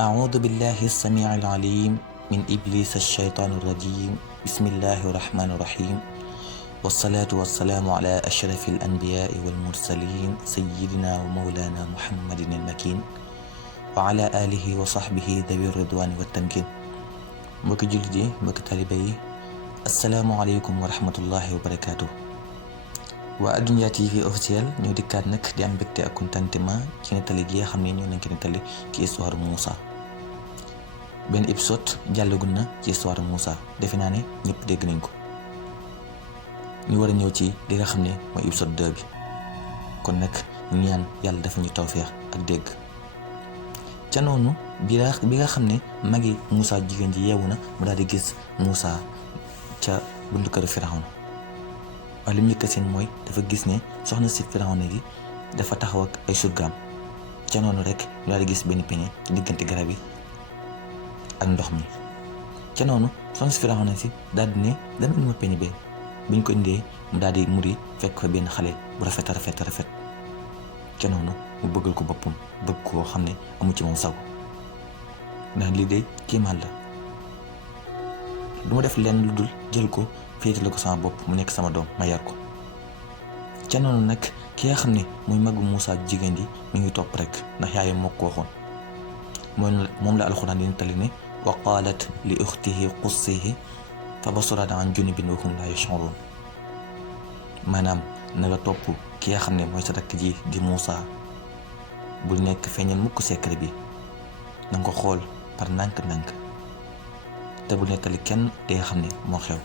أعوذ بالله السميع العليم من إبليس الشيطان الرجيم بسم الله الرحمن الرحيم والصلاة والسلام على أشرف الأنبياء والمرسلين سيدنا ومولانا محمد المكين وعلى آله وصحبه ذوي الرضوان والتمكين mbokki jullit yi mbokki taalibe yi asalaamualeykum wa rahmatullahi wa barakaatu. waa Ad-Dunya TV officiel ñoo dikkaat nag di am mbégte ak contentement ci nettali gi nga xam ne ñoo nañ ko nettali ci histoire Moussa. benn épisode jàllagul na ci histoire Moussa defe naa ne ñëpp dégg nañ ko ñu war a ñëw ci li nga xam ne mooy épisode 2 bi kon nag ñu ñaan yàlla dafa ñu tawfeex ak dégg. ca noonu bi nga xam ne magi Moussa jigéen ji yeewu na mu daal di gis Moussa ca buntu kër Firawna waaye li mu njëkk seen mooy dafa gis ne soxna si Firawna gi dafa taxaw ak ay surgaam ca noonu rek ñu daal di gis benn peñe ci diggante garab yi ak ndox mi ca noonu soxna si Firawna si daal di ne dama indi ma peñe bee biñ ko indee mu daal di muri fekk fa benn xale bu rafet ca noonu mu bëggal ko boppam bëgg koo xam ne amu ci moom sago ndax lii de kéemaan la du ma def lenn lu dul jël ko féetale ko sama bopp mu nekk sama doom ma yar ko. ca noonu nag ki nga xam ne muy magu Moussa jigéen ji mi ngi topp rek ndax yaayam moo ko waxoon moom la alxuraan di nettali ne wa qaalat li uxtihi qussihi fa basurat an junubin wa hum laa yash'uruun maanaam na nga topp ki nga xam ne mooy sa rakk ji di Moussa bul nekk feeñal mukk secret bi na nga ko xool par nànk-nànk te bul nettali kenn li nga xam ne moo xew.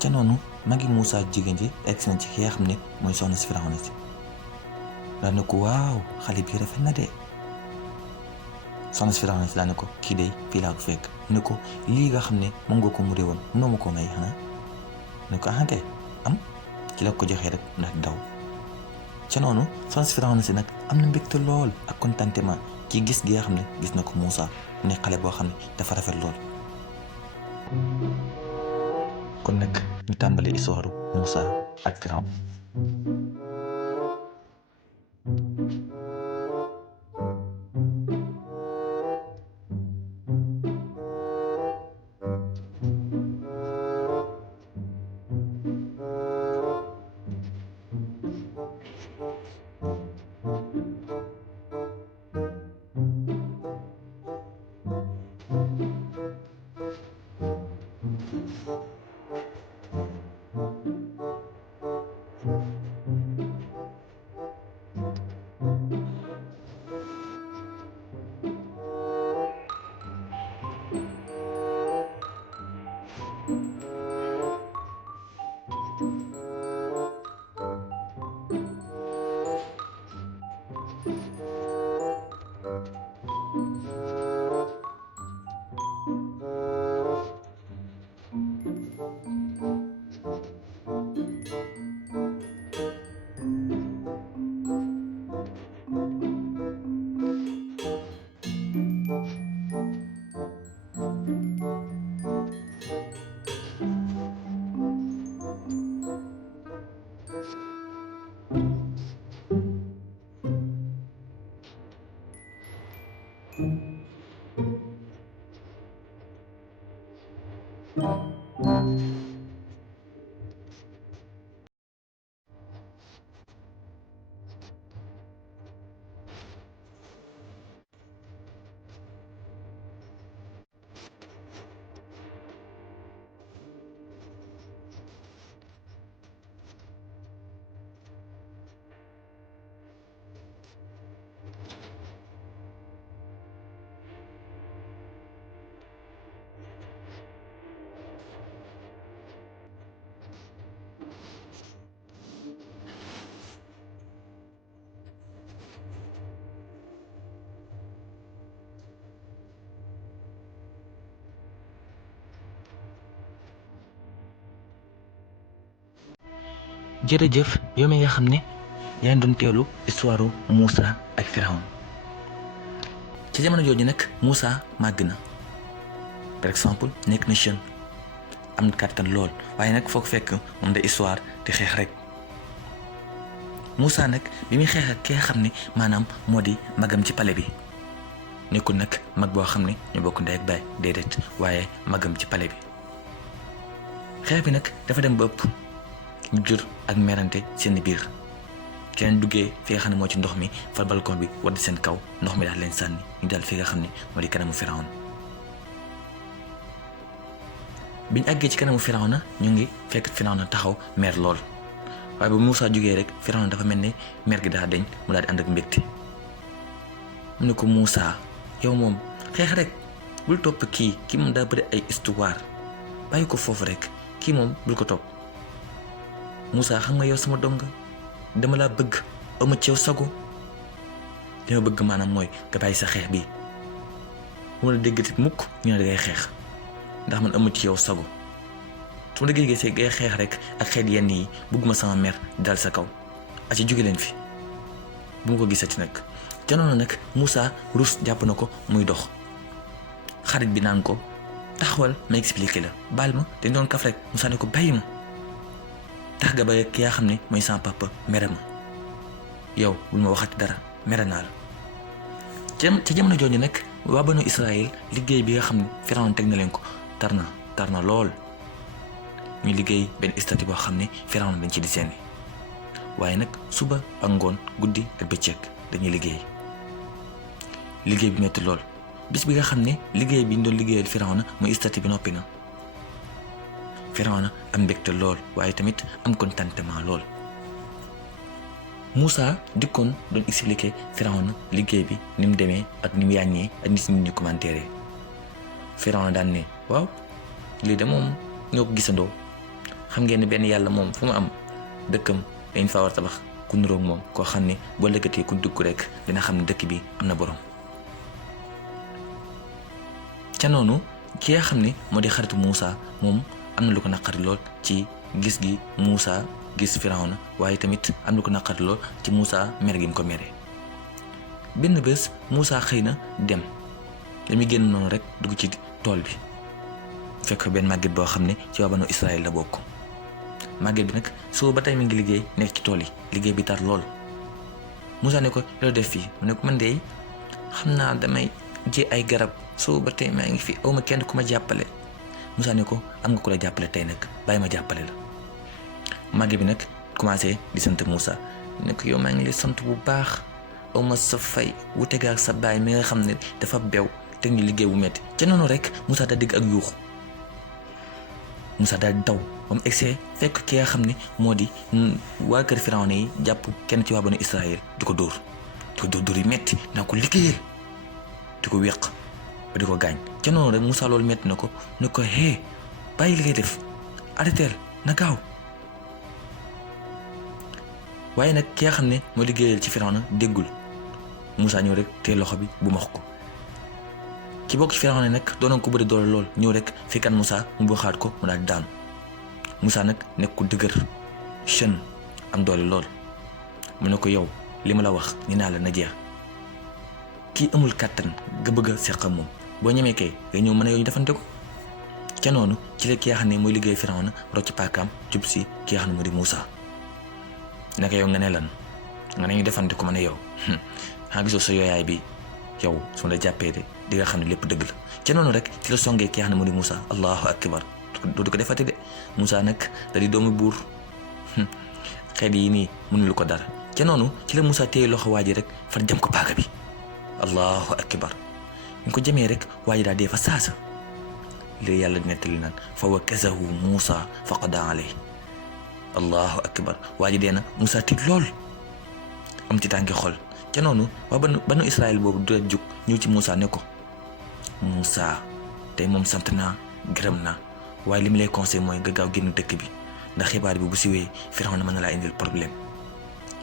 ca noonu magi Moussa jigéen ji egsi na ci ki nga xam ne mooy soxna si Firawna si daal ne ko waaw xale bi rafet na de soxna si Firawna si daal ne ko kii de fii laa ko fekk ne ko lii nga xam ne moom nga ko muree woon noo ma ko may xanaa ne ko axante am ci la ko joxee rek ndax daw. ca noonu soxna si Firawna si nag am na mbégte lool ak contentement ci gis gi nga xam ne gis na ko Moussa mu ne xale boo xam ne dafa rafet lool. kon nag ñu tàmbali histoire Moussa ak Firawna. jërëjëf yow mi nga xam ne yaa ngi doon teewlu histoire Moussa ak Firawna ci jamono jooju nag Moussa màgg na par exemple nekk na jeune am kàttan lool waaye nag foog fekk moom da histoire di xeex rek Moussa nag bi muy xeex ak ki nga xam ne maanaam moo di magam ci pale bi nekkul nag mag boo xam ne ñu bokk ndey ak baay déedéet waaye magam ci pale bi. xeex bi nag dafa dem ba ëpp ñu jur ak merante seen biir keneen duggee fi nga xam ne moo ci ndox mi far balcon bi wadd seen kaw ndox mi daal leen sànni ñu daal fi nga xam ne moo di kanamu Firawna. biñ àggee ci kanamu Firawna ñu ngi fekk Firawna taxaw mer lool waaye ba Moussa jógee rek Firawna dafa mel ne mer gi daa deñ mu daal di ànd ak mbégte. mu ne ko Moussa yow moom xeex rek bul topp kii moom daa bëri ay histoire bàyyi ko foofu rek kii moom bul ko topp. Moussa xam nga yow sama doom nga dama laa bëgg ama ci yow sago li ma bëgg maanaam mooy nga bàyyi sa xeex bi mu la déggati mukk ñu ne dangay xeex ndax man ama ci yow sago su ma la gisee ngay xeex rek ak xeet yenn yi bëgguma sama mer dal sa kaw a ci jóge leen fi bu ma ko gisati nag. ca noonu nag Moussa rus jàpp na ko muy dox xarit bi naan ko taxawal ma expliqué la baal ma dañ doon kaf rek Moussa ne ko bàyyi ma tax ga ba ki yaa xam ne mooy sama papa mere ma yow bul ma waxati dara mere naa la. ca jamono jooju nag waa banu Israël liggéey bi nga xam ne Firawna teg na leen ko tar na lool ñu liggéey benn statue boo xam ne Firawna dañ ci di seeni waaye nag suba ak ngoon guddi ak bëccëg dañuy liggéey bi metti lool bis bi nga xam ne liggéey bi ñu doon liggéeyal Firawna mooy statue bi noppi na Firawna am mbégte lool waaye tamit am contentement lool. Moussa dikkoon doon expliquer Firawna liggéey bi ni mu demee ak ni mu yàññee ak nit ñi ñu commentaire Firawna daan ne waaw lii de moom ñoo ko gisandoo xam ngeen ne benn yàlla moom fu mu am dëkkam dañ fa war tabax ku niroog moom koo xam ne boo lëkkatee ku dugg rek dina xam ne dëkk bi am na borom. ca noonu ki nga xam ne moo di xaritu Moussa moom am na lu ko naqari lool ci gis gi Moussa gis Firawna waaye tamit am na lu ko naqari lool ci Moussa mer gi mu ko mere. benn bés Moussa xëy na dem damuy génn noonu rek dugg ci tool bi fekk benn màgget boo xam ne ci waa banu Israël la bokk. màgget bi nag soo ba tey mi ngi liggéey nekk ci tool yi liggéey bi tar lool Moussa ne ko loo def fii mu ne ko man de xam naa damay ji ay garab soo ba tey maa ngi fi awma kenn ku ma jàppale. Moussa ne ko am nga ku la jàppale tey nag bàyyi ma jàppale la. màgget bi nag commencé di sant Moussa ne ko yow maa ngi lay sant bu baax awma sa fay wute ga ak sa baay mi nga xam ne dafa bew te ñu liggéey bu metti ca noonu rek Moussa daa dégg ak yuuxu Moussa daal daw ba mu egsee fekk ki nga xam ne moo di waa kër Firawna yi jàpp kenn ci waa banu Israël di ko dóor yi metti naa ko liggéeyal di ko wéq ba di ko gaañ ca noonu rek Moussa loolu metti na ko ne ko hee bàyyi li ngay def arrêteel na gaaw waaye nag ki nga xam ne moo liggéeyal ci Firawna déggul Moussa ñëw rek te loxo bi bu max ko ki bokk ci Firawna nag doonoon ko bëri doole lool ñëw rek fekkan Moussa mu baxaat ko mu daal di daanu Moussa nag nekk ku dëgër jeune am doole lool mu ne ko yow li ma la wax ni naa la na jeex kii amul kàttan nga bëgg a seq moom boo ñemee kay nga ñëw mën a yow ñu defante ko ca noonu ci la ki nga xam ne mooy liggéey Firawna rocc paakaam jub si ki nga xam ne moo di Moussa naka yow nga ne lan nga ne ñu defante ko mën a yow xanaa gisoo sa yooyaay bi yow su ma la jàppee de di nga xam ne lépp dëgg la ca noonu rek ci la songee ki nga xam ne moo di Moussa allahu akbar dootu ko defati de Moussa nag da di doomu buur xeet yi nii mënulu ko dara ca noonu ci la Moussa téye loxo waa ji rek far jam ko paaka bi allahu akbar ñu ko jamee rek waa ji daal dee fa saasa li yàlla di nettali naan fa wakazahu Moussa fa qada alayhi allahu akbar waa ji dee na Moussa tiit lool am ci tànki xol ca noonu waa banu Israël boobu du jug ñëw ci Moussa ne ko Moussa tey moom sant naa gërëm naa waaye li mu lay conseil mooy nga gaaw génn dëkk bi ndax xibaar bi bu siwee Firawna mën na laa indil problème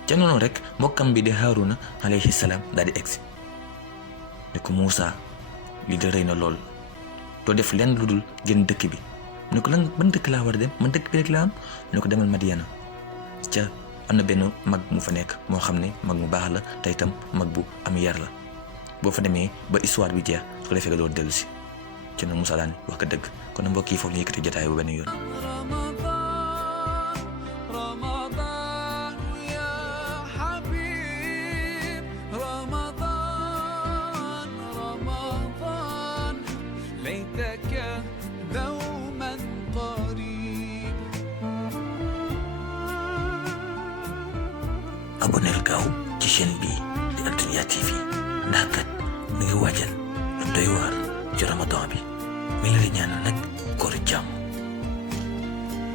ca noonu rek mbokkam bi di Haaruna alayhi salaam daal di egsi ne ko Moussa lii de rëy na lool doo def lenn lu dul génn dëkk bi ne ko lan ban dëkk laa war a dem man dëkk bi rek laa am ne ko demal Madiana ca am na benn mag mu fa nekk moo xam ne mag mu baax la te itam mag bu am yar la boo fa demee ba histoire bi jeex su ko defee nga doon dellu si ci na Moussa daan wax ko dëgg kon mbokk yi foofu ñu yëkkati jotaay bu benn yoon. ci chaîne bi di Al-Dunya TV ndax kat mi ngi waajal lu doy waar ci ramadan bi mi ngi leen di ñaanal nag kooru jàmm.